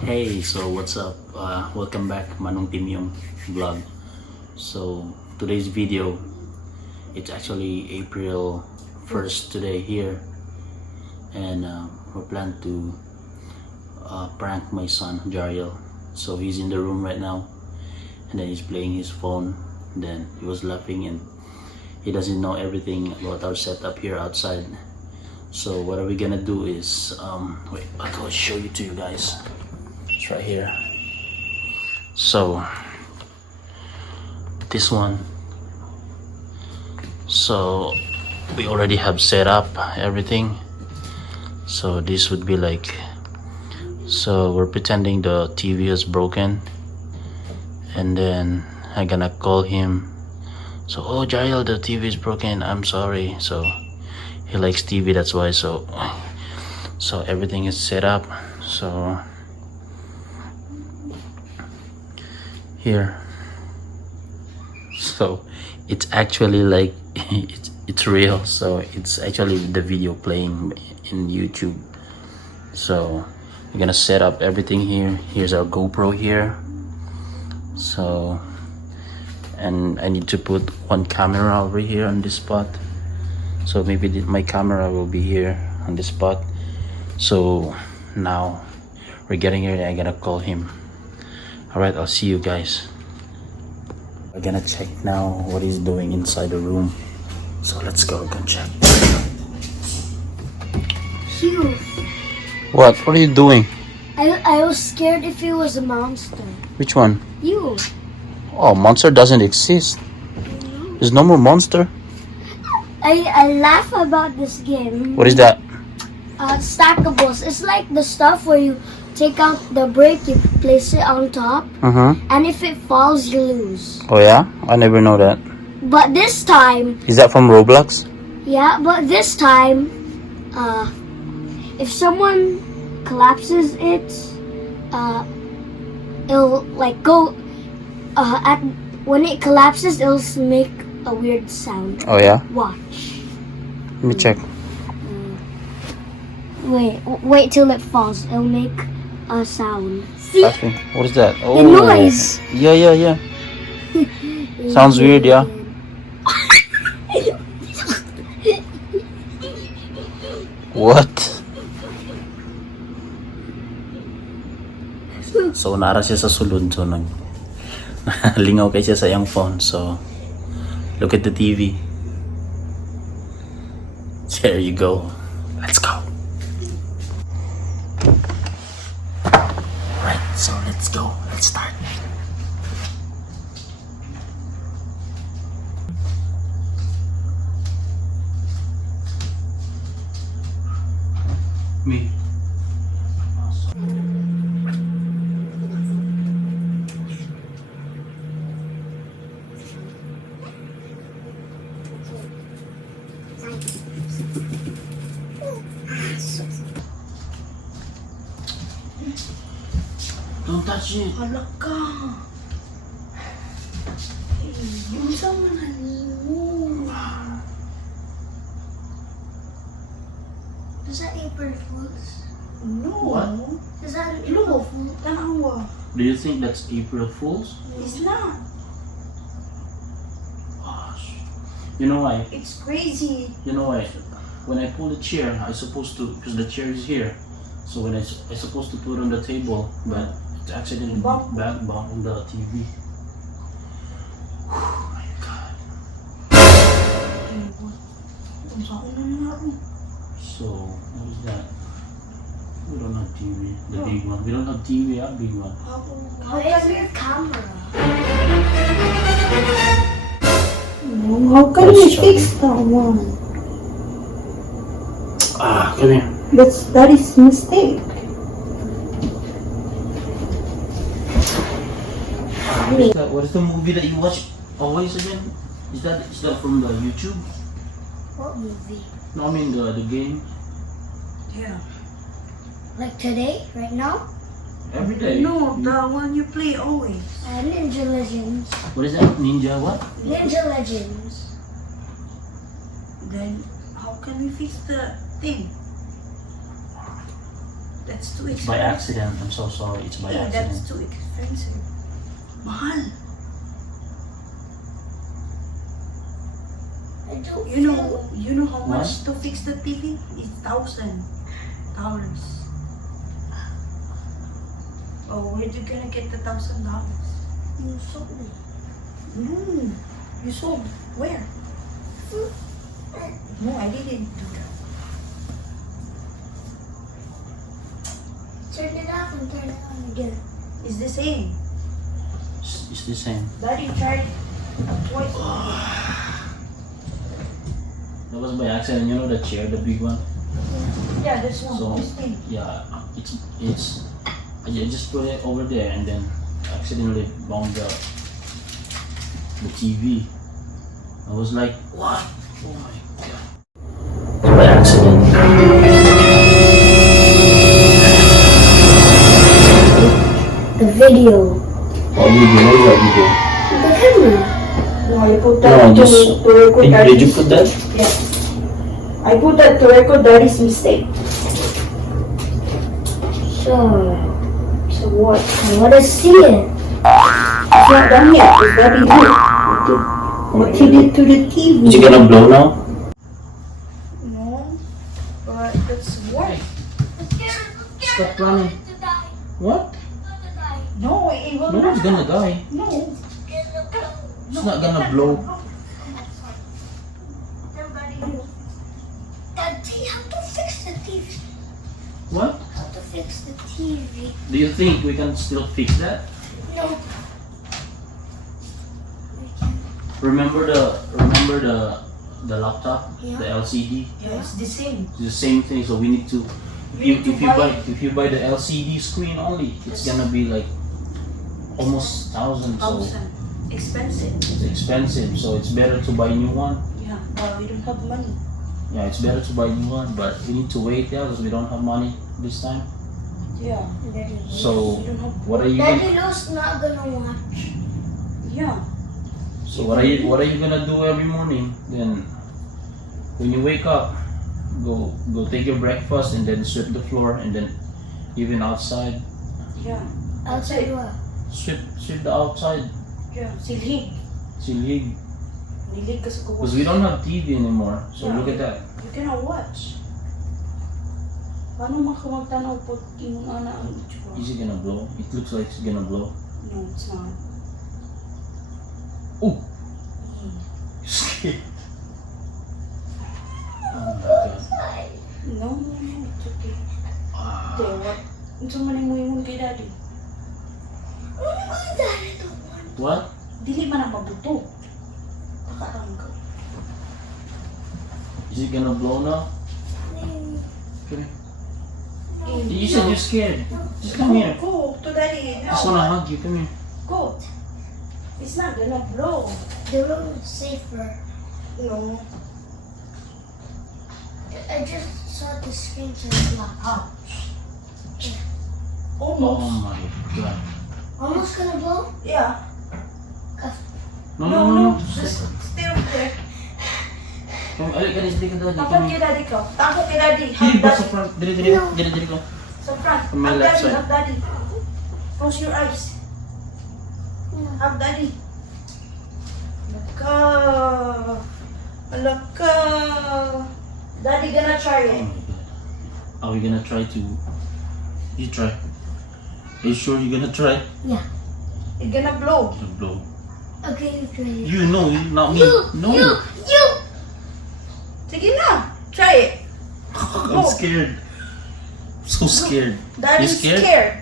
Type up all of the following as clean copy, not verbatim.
Hey, so what's up? Welcome back, Manong Timyong vlog. So today's video, it's actually April 1st today here, and we're planning to prank my son Jariel. So he's in the room right now, and then he's playing his phone. Then he was laughing, and he doesn't know everything about our setup here outside. So what are we gonna do is wait, I'll go show you to you guys. It's right here. So this one, so we already have set up everything. So this would be like, so we're pretending the TV is broken, and then I'm gonna call him. So, oh Jariel, the TV is broken, I'm sorry. So he likes TV, that's why. So everything is set up. So here, so it's actually like it's real. So it's actually the video playing in YouTube. So we're gonna set up everything here. Here's our GoPro here. So, and I need to put one camera over here on this spot. So maybe my camera will be here on this spot. So now we're getting here, and I'm gonna call him. Alright, I'll see you guys. We're gonna check now what he's doing inside the room. So let's go check. Hugh, What are you doing? I was scared if it was a monster. Which one? You. Oh, monster doesn't exist. There's no more monster. I laugh about this game. What is that? Stackables. It's like the stuff where you take out the brick, you place it on top, and if it falls, you lose. Oh yeah? I never know that. But this time, Is that from Roblox? yeah, but this time, if someone collapses it, it'll like go, when it collapses, it'll make a weird sound. Oh yeah? Watch. Let me check. Wait till it falls. It'll make a sound. See? Laughing. What is that? Oh, noise. Yeah. Sounds weird, yeah. What? So nara siya sa sulod, so lingaw kay siya sa iyang phone. So look at the TV. There you go. Let's go. Right, so let's go. Let's start. Me. Don't touch it. Hala ka. Yung sa mga Is that April Fool's? No. What? Is that an April Fool? Tanawa. Do you think that's April Fool's? It's not. Gosh. You know why? It's crazy. You know why? When I pull the chair, I supposed to, because the chair is here. So when I supposed to put it on the table, but it's accidentally Bump. back on the TV. Oh my God. Ang sako na nga rin. So what is that? We don't have TV. The big one. We don't have TV. Big one. How is your camera? How can Let's you show fix that one? Come here. That is mistake. What is the movie that you watch always again? Is that from the YouTube? What movie? No, I mean the game. Yeah. Like today? Right now? Every day. No, the one you play always. Ninja Legends. What is that? Ninja what? Ninja Legends. Then how can we fix the thing? That's too It's expensive. by accident. I'm so sorry. It's by Yeah, accident. that's too expensive. Mahal. I don't You know how What? much to fix the TV? It's $1,000. Oh, where you gonna get the $1,000? You sold me. You sold where? No, I didn't do that. Turn it off and turn it on again. It's the same. It's the same. Daddy tried twice. That was by accident. You know the chair, the big one. Yeah, this one. So This thing. yeah, it's. I just put it over there and then accidentally bumped the TV. I was like, what? Oh my god! By accident. The video. Oh, you do what you do? The camera. No, I put No, that just. to record Did you put that? Yeah. I put that to record Daddy's mistake. So what? I want to see it. It's not done yet. It's Daddy did. What he did to the TV. Is it gonna blow now? No, but that's work. Stop running. What? No, it will No not. one's gonna die. No. It's not gonna blow. Daddy, how to fix the TV? What? How to fix the TV? Do you think we can still fix that? No. Remember the laptop, Yeah. the LCD. Yeah, it's the same. It's the same thing. So we need to. If you buy the LCD screen only, it's gonna be like almost $1,000. So Expensive. it's expensive. So it's better to buy a new one. Yeah, but we don't have money. Yeah, it's better to buy a new one, but we need to wait because we don't have money this time. Yeah. So We don't have. what are you gonna? Daddy Lou's not gonna watch. Yeah. So what are you gonna do every morning? Then when you wake up, go take your breakfast and then sweep the floor and then even outside, Yeah. Outside what? sweep the outside, Yeah. Silhig. silhig. Nilig kasi ko. Because we don't have TV anymore. So Yeah. look at that. You cannot watch. Paano makamagtanaw pag yung ana ang itsura? Is it gonna blow? It looks like it's gonna blow. No, it's not. Oh, scared. Oh my god. No, it's okay. Ah. Okay, what? Unsa man mo ingon kay Daddy? Daddy don't want. What? Dili man ang mabuto. Pakarang ka. Is it gonna blow now? Come here. Eh, You said you're scared. Just come here. Go to Daddy. I just wanna hug you. Come here. Go. It's not gonna blow. The room is safer. No. I just saw the screen turn black. Ah. Oh Almost. my god. Almost gonna blow? Yeah. No. Just stay over there. Come, alik ka dito ka daddy. Takot Come kay here. Daddy ka. Takot kay Daddy. Hindi Hug ba sa Daddy. front? Dili ko. Sa front. On my Hug left Daddy. side. Hug Daddy. Close your eyes. Hug Daddy. Alaka. Alaka. Daddy gonna try Oh it. my god. Are we gonna try to? You try. Are you sure you're gonna try? Yeah. It's gonna blow. To blow. Okay, you try it. You know, not me. No. You! Sige na. Try it. I'm scared. So scared. Daddy's You scared? scared.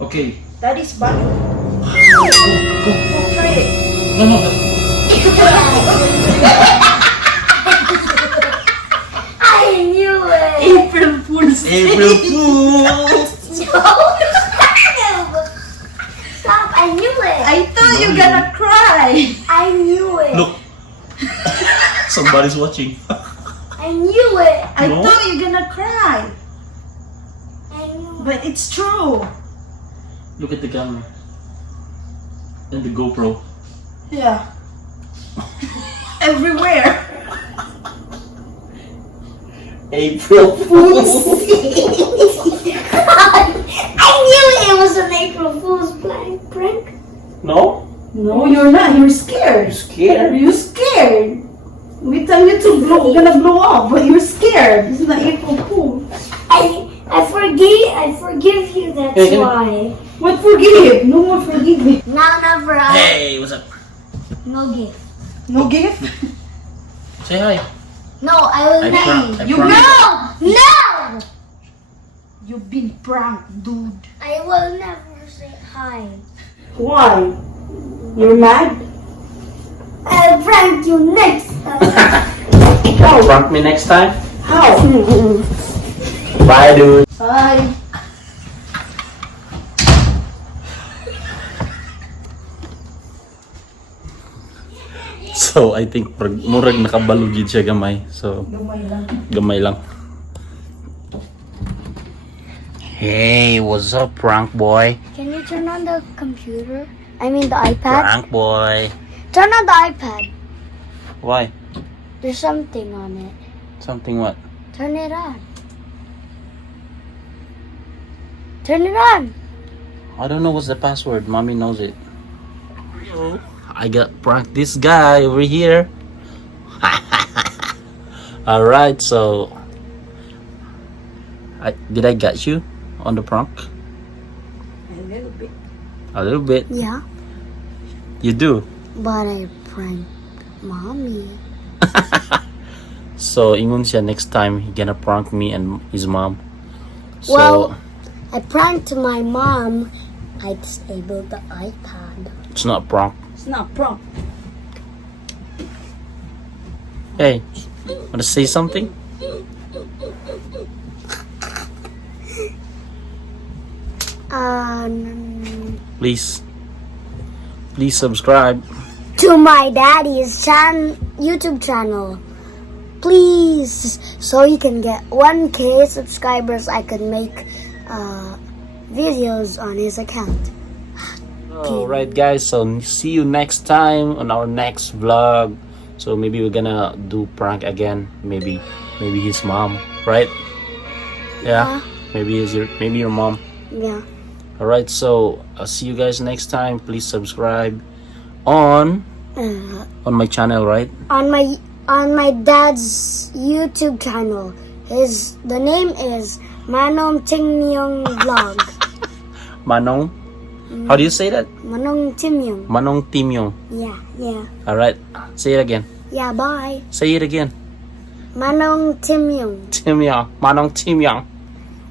Okay. Daddy's back. Go. Go try it. No. I knew it! April Fool's April Fool. Stop, I knew it! I thought you're gonna cry. I knew it! Look. Somebody's watching. I knew it! I No? thought you're gonna cry. I knew it. But it's true. Look at the camera. And the GoPro. Yeah. Everywhere. April Fools. I knew it was an April Fool's prank. No? No, you're not. You're scared. Scared? You're scared. We tell you to gonna blow up, but you're scared. It's not April Fool. I forgive you. That's Hey, give me- why. What forgive? No more forgiving. Now never. Hey, what's up? No gift. No gift? Say hi. No, I will I never. prank- I You prank- no. You've been pranked, dude. I will never say hi. Why? You're mad? I'll prank you next time. How? Prank me next time. How? Bye, dude. Bye. So, I think murag nakabalugid siya gamay. So, Gamay lang. gamay lang. Hey, what's up, prank boy? Can you turn on the computer? I mean the iPad. Prank boy. Turn on the iPad. Why? There's something on it. Something what? Turn it on. Turn it on. I don't know what's the password. Mommy knows it. I got pranked this guy over here. Alright, so did I get you on the prank? A little bit. A little bit. Yeah, You do. but I pranked mommy. So ingon siya next time he gonna prank me and his mom. So Well, I pranked my mom. I disabled the iPad. it's not a prank. It's not prank. Hey, wanna say something? Please subscribe. To my daddy's YouTube channel. Please, so you can get 1K subscribers, I can make videos on his account. Alright guys, so see you next time on our next vlog. So maybe we're gonna do prank again. Maybe his mom, right? Yeah. Maybe your mom. Yeah. Alright, so I'll see you guys next time. Please subscribe on my channel, right? On my dad's YouTube channel. The name is Manong Timyong Vlog. Manong? How do you say that? Manong Timyong. Manong Timyong. Yeah. Alright, say it again. Yeah, bye. Say it again. Manong Timyong. Timyong. Manong Timyong.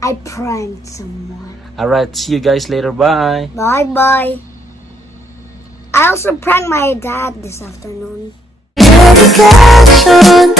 I pranked someone. Alright, see you guys later. Bye. Bye. I also pranked my dad this afternoon. Dedication.